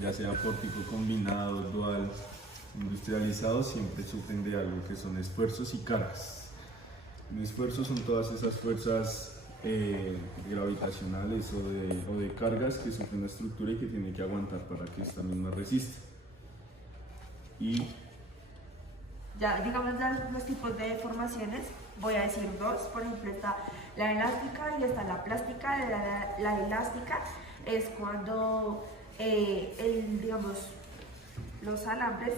ya sea por tipo combinado, dual, industrializado, siempre sufren de algo que son esfuerzos y cargas. En esfuerzos son todas esas fuerzas gravitacionales o de cargas que sufre la estructura y que tiene que aguantar para que esta misma resista. Y ya, digamos, los tipos de deformaciones, voy a decir dos. Por ejemplo, está la elástica y está la plástica. La elástica es cuando, digamos, los alambres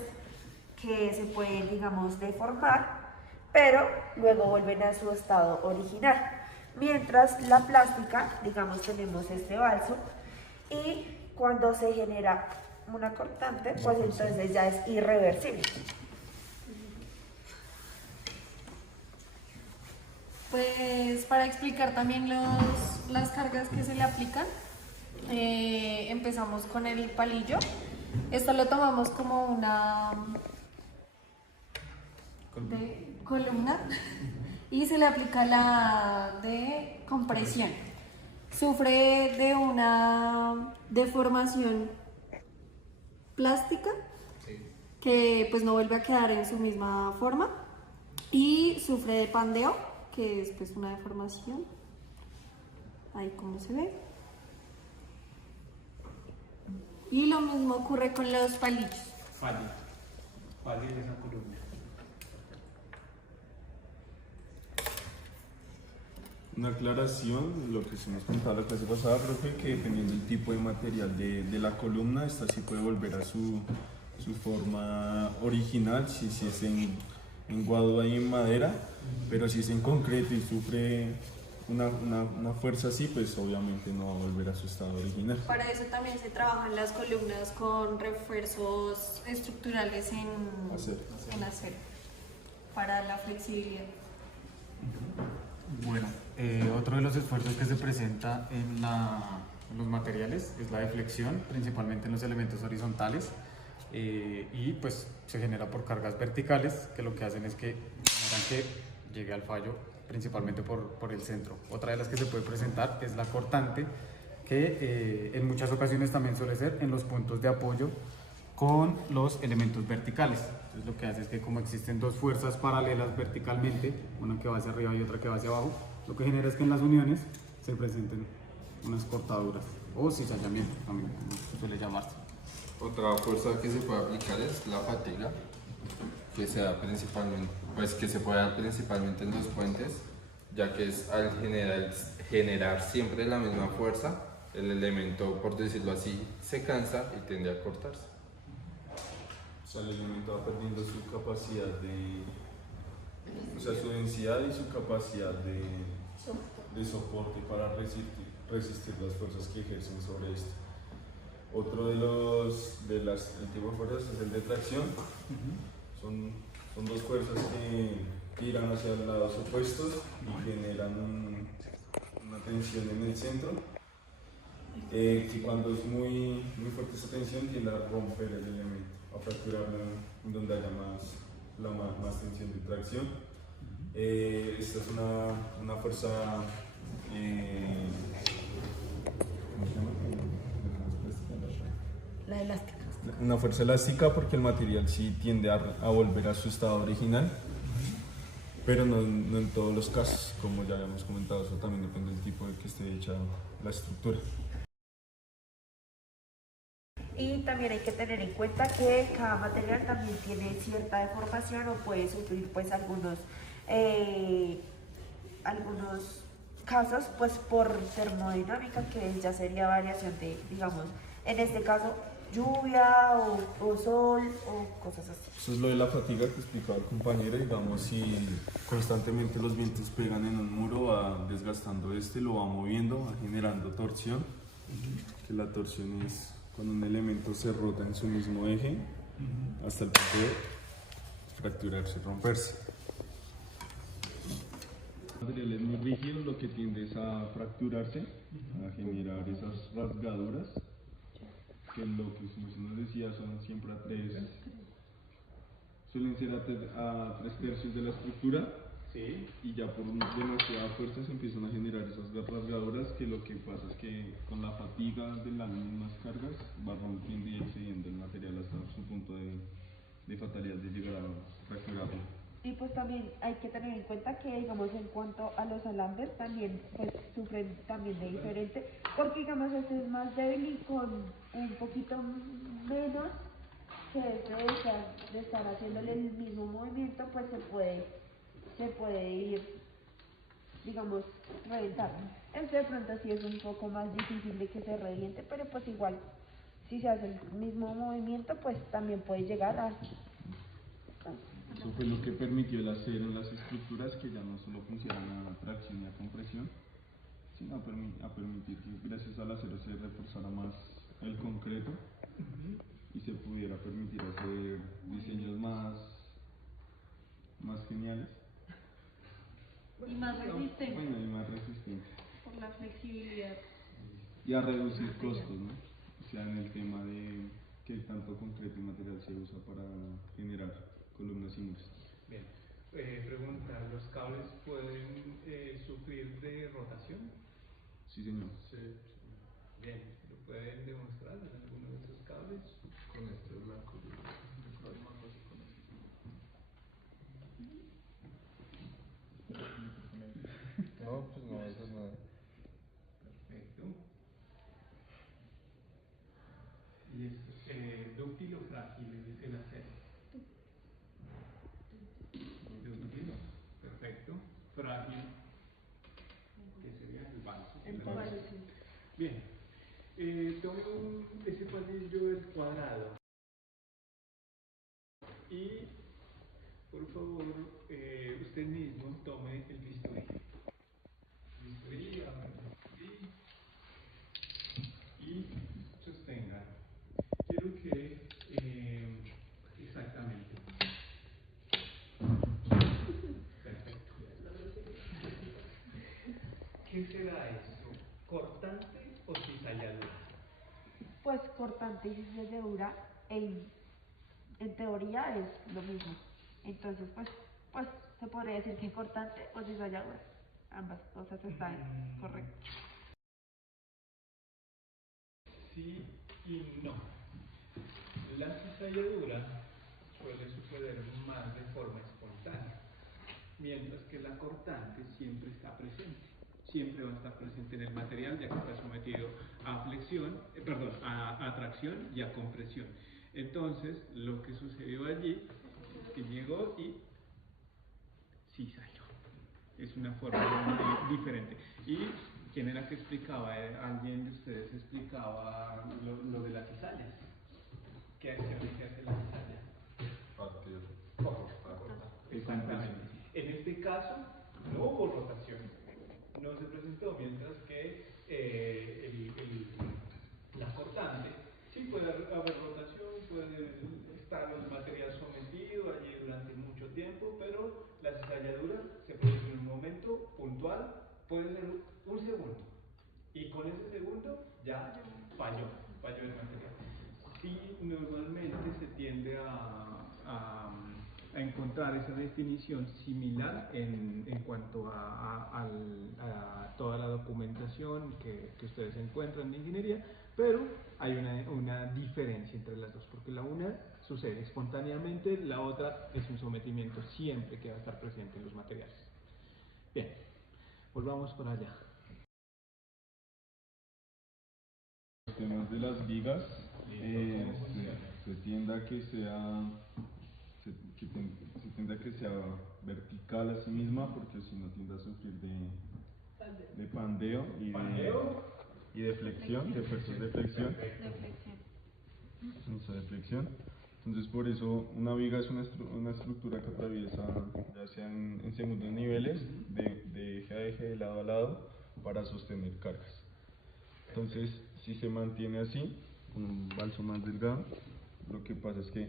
que se pueden, digamos, deformar, pero luego vuelven a su estado original. Mientras la plástica, digamos, tenemos este balso, y cuando se genera una cortante, pues entonces ya es irreversible. Pues para explicar también las cargas que se le aplican, empezamos con el palillo. Esto lo tomamos como una columna y se le aplica la de compresión. Sufre de una deformación plástica que pues no vuelve a quedar en su misma forma, y sufre de pandeo, que es pues una deformación, ahí como se ve, y lo mismo ocurre con los palillos. Falla en esa columna. una aclaración, lo que se nos contaba la clase pasada, profe, que dependiendo del tipo de material de la columna, esta sí puede volver a su forma original, si es en guadua y en madera, pero si es en concreto y sufre una fuerza así, pues obviamente no va a volver a su estado original. Para eso también se trabajan las columnas con refuerzos estructurales en acero, para la flexibilidad. Bueno, otro de los esfuerzos que se presenta en los materiales es la deflexión, principalmente en los elementos horizontales, y pues se genera por cargas verticales, que lo que hacen es que generan que llegue al fallo principalmente por el centro. Otra de las que se puede presentar es la cortante, que en muchas ocasiones también suele ser en los puntos de apoyo con los elementos verticales. Entonces lo que hace es que, como existen dos fuerzas paralelas verticalmente, una que va hacia arriba y otra que va hacia abajo, lo que genera es que en las uniones se presenten unas cortaduras o cizallamiento, también como suele llamarse. Otra fuerza que se puede aplicar es la fatiga, que se da principalmente, que se puede dar principalmente en los puentes, ya que es al generar siempre la misma fuerza, el elemento, por decirlo así, se cansa y tiende a cortarse. O sea, el elemento va perdiendo su capacidad su densidad y su capacidad de soporte para resistir las fuerzas que ejercen sobre esto. Otro de las tipo de fuerzas es el de tracción. Son dos fuerzas que irán hacia los lados opuestos y generan una tensión en el centro, que cuando es muy fuerte esa tensión tiende a romper el elemento, a fracturarlo en donde haya más tensión de tracción. Esta es una fuerza, ¿cómo se llama? La elástica. Una fuerza elástica, porque el material sí tiende a volver a su estado original, pero no en todos los casos, como ya habíamos comentado. Eso también depende del tipo de que esté hecha la estructura. Y también hay que tener en cuenta que cada material también tiene cierta deformación o puede sufrir pues algunos casos pues por termodinámica, que ya sería variación de, digamos, en este caso lluvia o sol o cosas así. Eso es lo de la fatiga que explicaba el compañero. Digamos, si constantemente los vientos pegan en un muro, va desgastando lo va moviendo, va generando torsión, que la torsión es cuando un elemento se rota en su mismo eje hasta el punto de fracturarse, romperse. El material es muy rígido, lo que tiende es a fracturarse, a generar esas rasgaduras, que lo que como se nos decía son siempre suelen ser a 3 tercios de la estructura, Sí. y ya por demasiada fuerza se empiezan a generar esas rasgaduras, que lo que pasa es que con la fatiga de las mismas cargas va rompiendo y excediendo el material hasta su punto de fatalidad, de llegar a fracturarlo. Y pues también hay que tener en cuenta que, digamos, en cuanto a los alambres, también pues sufren también de diferente, porque digamos este es más débil y con un poquito menos que este de estar haciéndole el mismo movimiento, pues se puede ir, digamos, reventar. Este de pronto sí es un poco más difícil de que se reviente, pero pues igual, si se hace el mismo movimiento, pues también puede llegar a... Eso fue lo que permitió el acero en las estructuras, que ya no solo funcionan a tracción y a compresión, sino a permitir que gracias al acero se reforzara más el concreto y se pudiera permitir hacer diseños más geniales. Y más resistente. Bueno, y más resistentes. Por la flexibilidad. Y a reducir costos, ¿no? O sea, en el tema de qué tanto concreto y material se usa para generar columnas y muros. Bien, pregunta, ¿los cables pueden sufrir de rotación? Sí, señor. Sí. Bien, ¿lo pueden demostrar en alguno de esos cables? Con este blanco. No, pues no, eso es nada. Perfecto. ¿Y es dúctil o frágil el acero? Dúctil, perfecto. Frágil, que sería el balso. El balso. Bien, tome ese palillo del cuadrado y por favor usted mismo tome el bisturí. Bisturí, abra el bisturí y sostenga. Quiero que exactamente. Perfecto. ¿Qué será eso? ¿Cortante o cizalladura? Pues cortante y cizalladura en teoría es lo mismo. Entonces, pues se podría decir que cortante o cizalladura. Ambas cosas están correctas. Sí y no. La cizalladura suele suceder más de forma espontánea, mientras que la cortante siempre está presente. Siempre va a estar presente en el material, ya que está sometido a flexión, a tracción y a compresión. Entonces, lo que sucedió allí es que llegó y cizalló. Es una forma diferente. ¿Y quién era que explicaba? ¿Alguien de ustedes explicaba lo de las cizallas? ¿Qué acciones hace la cizalla? Partir. Corta. Exactamente. En este caso, no hubo rotación. No se presentó, mientras que la cortante sí puede haber rotación, puede estar el material sometido allí durante mucho tiempo, pero la cizalladura se produce en un momento puntual, puede ser un segundo. Y con ese segundo ya falló el material. Sí, normalmente se tiende a encontrar esa definición similar en cuanto a toda la documentación que ustedes encuentran de ingeniería, pero hay una diferencia entre las dos, porque la una sucede espontáneamente, la otra es un sometimiento siempre que va a estar presente en los materiales. Bien, volvamos para allá. Los temas de las vigas se tiende a que sea se tiende a que sea vertical a sí misma, porque si no tiende a sufrir de pandeo y de flexión, de fuerzas de flexión. Eso, de flexión. Entonces por eso una viga es una estructura que atraviesa ya sea en segundos niveles de eje a eje, de lado a lado, para sostener cargas. Entonces, si se mantiene así, con un balso más delgado, lo que pasa es que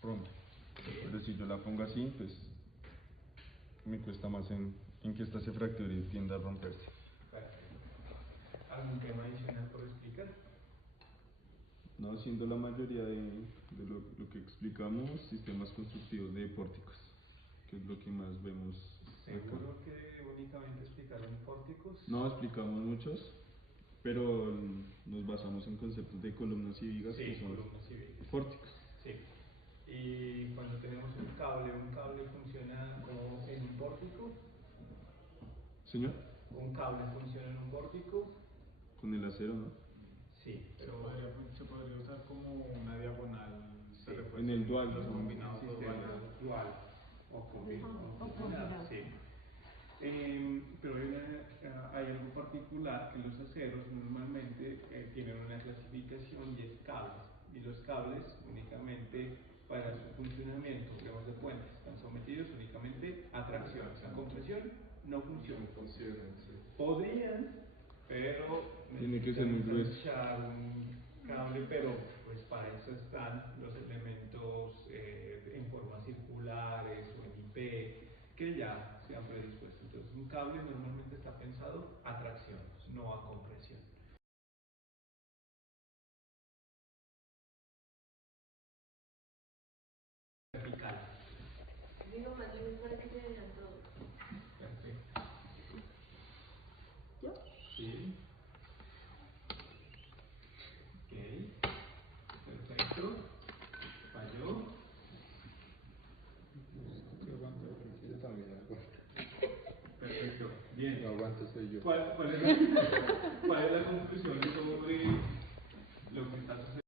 rompe. Pero si yo la pongo así, pues me cuesta más en que esta se fracture y tienda a romperse. Perfecto. ¿Algún tema adicional por explicar? No, siendo la mayoría de lo que explicamos, sistemas constructivos de pórticos, que es lo que más vemos Seguro que únicamente explicaron pórticos. No, explicamos muchos, pero nos basamos en conceptos de columnas y vigas Sí, que son columnas y vigas. pórticos. Sí. Y cuando tenemos un cable funciona como en un pórtico. Señor, Un cable funciona en un pórtico. con el acero, ¿no? Sí, pero Se podría usar como una diagonal Sí, de refuerzo en el dual, los ¿no? combinados o sistema duales. dual o combinado, sí. Pero hay algo particular que los aceros normalmente tienen una clasificación y es cables. Y los cables únicamente para su funcionamiento, digamos de puentes, están sometidos únicamente a tracción. O sea, compresión no funciona. Podrían, pero Tiene que ser muy grueso. echar un cable, pero pues para eso están los elementos en formas circulares o en IP que ya se han predispuesto. Entonces un cable normalmente está pensado a tracción, no a compresión. Vertical. Digo más bien para que se vean todos. Perfecto. ¿Yo? Sí. Ok. Perfecto. Falló. Yo también aguanto. Perfecto. Bien. No aguanto, soy yo. ¿Cuál es la conclusión sobre lo que está sucediendo?